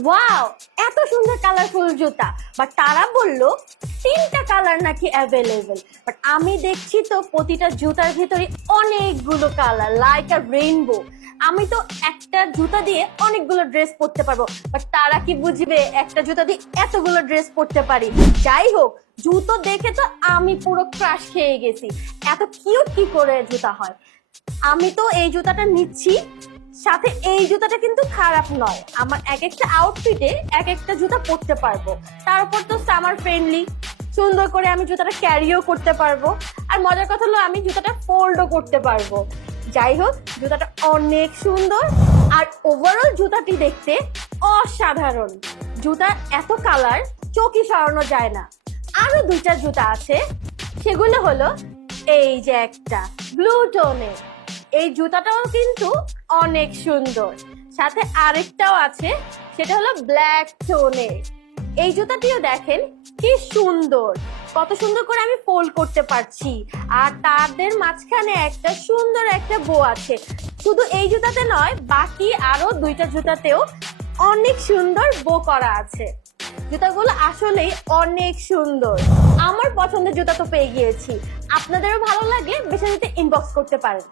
Wow, এত সুন্দর colourful জুতা। বাট তারা বললো 3টা কালার নাকি অ্যাভেলেবেল। বাট আমি দেখছি তো প্রতিটা জুতার ভিতরে অনেকগুলো কালার, লাইক আ রেইনবো। আমি তো একটা জুতা দিয়ে অনেকগুলো ড্রেস পরতে পারবো, বাট তারা কি বুঝবে একটা জুতা দিয়ে এতগুলো ড্রেস পরতে পারি। যাই হোক, জুতো দেখে তো আমি পুরো ক্রাশ খেয়ে গেছি। এত কিউট কি করে জুতা হয়। আমি তো এই জুতাটা নিচ্ছি। সাথে এই জুতাটা কিন্তু খারাপ নয়, আমার এক একটা আউটফিটে এক একটা জুতা পরতে পারবো। তারপর তো সামার ফ্রেন্ডলি, সুন্দর করে আমি জুতাটা ক্যারিও করতে পারবো। আর মজার কথা হলো আমি জুতাটা ফোল্ডও করতে পারবো। যাই হোক, জুতাটা অনেক সুন্দর। আর ওভারঅল জুতাটি দেখতে অসাধারণ। জুতার এত কালার চোখই সরানো যায় না। আরো 2টা জুতা আছে, সেগুলো হলো এই যে একটা ব্লু টোনের, এই জুতাটাও কিন্তু অনেক সুন্দর। সাথে আরেকটাও আছে, সেটা হলো ব্ল্যাক টোনের। এই জুতাটিও দেখেন কি সুন্দর, কত সুন্দর করে আমি ফোল্ড করতে পারছি। আর তাদের মাঝখানে একটা সুন্দর একটা বো আছে। শুধু এই জুতাতে নয়, বাকি আরো 2টা জুতাতেও অনেক সুন্দর বো করা আছে। জুতাগুলো আসলেই অনেক সুন্দর। আমার পছন্দের জুতা তো পেয়ে গিয়েছি। আপনাদেরও ভালো লাগলে বেছে নিতে ইনবক্স করতে পারেন।